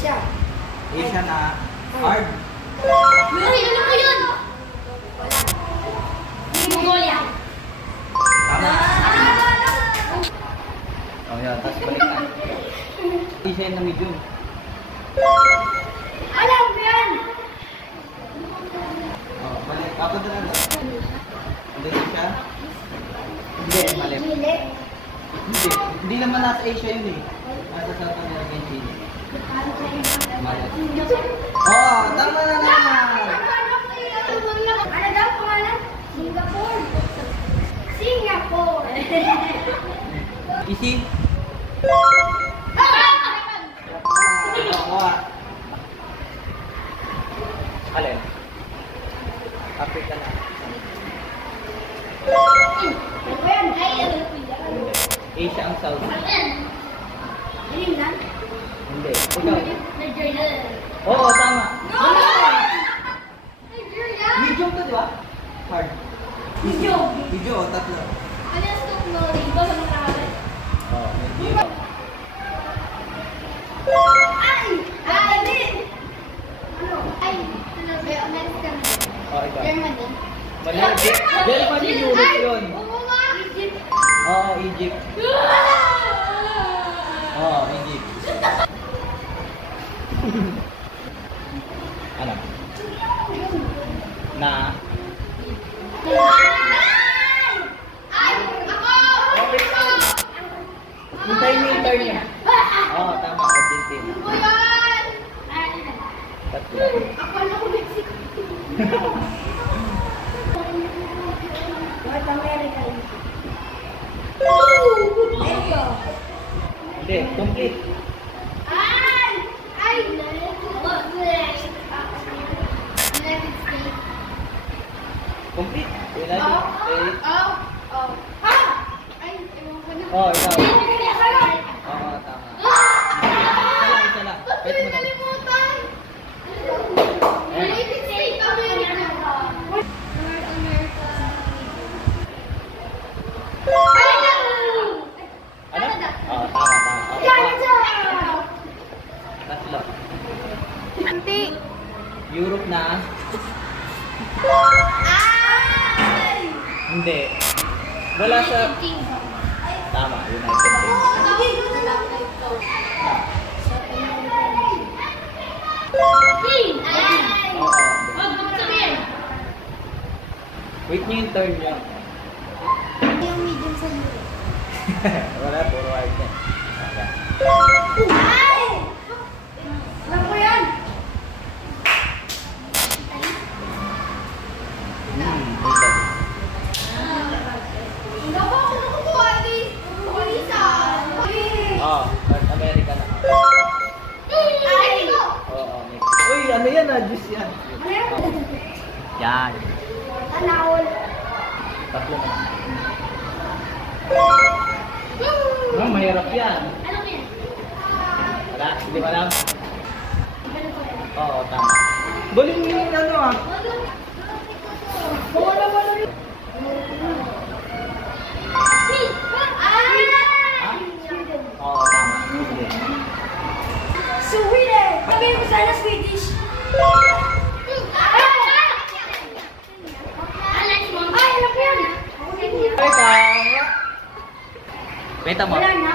Asia. Asia na hard. Ay, ano po yun? Mongolia. Tama. Oh, yan. Tapos balik na. Asia na medium. Alam mo yan! Oh, balik. Ako na lang. Indonesia? Hindi, mali. Chile. Hindi. Hindi naman nasa Asia yun eh. Nasa South America and Chile. Mali. Oh, tama na naman. Ano daw pangalan? Singapore. Singapore. Easy? Alin? Africa na. Asia ang south. Hindi. Ikaw? Oo, tama. Medium to, di ba? Hard. Medium, tatlo. Oh, medium. Oh, ikaw. Germany. Mali. Germany, Europe yun. Oo, Egypt. Oo, Egypt. Ano? Na? Hintayin niyo yung turn niya. Oo, tama. Argentina. Tatlo. North America. Hindi, complete. United States. Complete. United States. Oh, Oh, ikaw. Oo, tama. Isa lang. Wait mo na. United States of America. North America. Ano? Oo, tama, tama. Okay. Tatlo. Europe na. Hindi. Wala sa... Tama, United States. Wait niyo yung turn niyo. Yung medium sa Europe. Wala, puro hard na. Alam ko yan! Hindi ako nakukuha Oh, North America na. Oo, uy, ano yan ah? Juice yan. Yan. Tanawol. Tatlo na. Oh, mahirap yan. Ano mo yan? Wala, hindi mo alam? Oo, tama. Galing yung ano ah. Wala. Oo, tama. Hindi. Sweden! Sabihin mo sana Swedish. Ay, alam ko yan. Ay, tama. Beta mo. Wala na.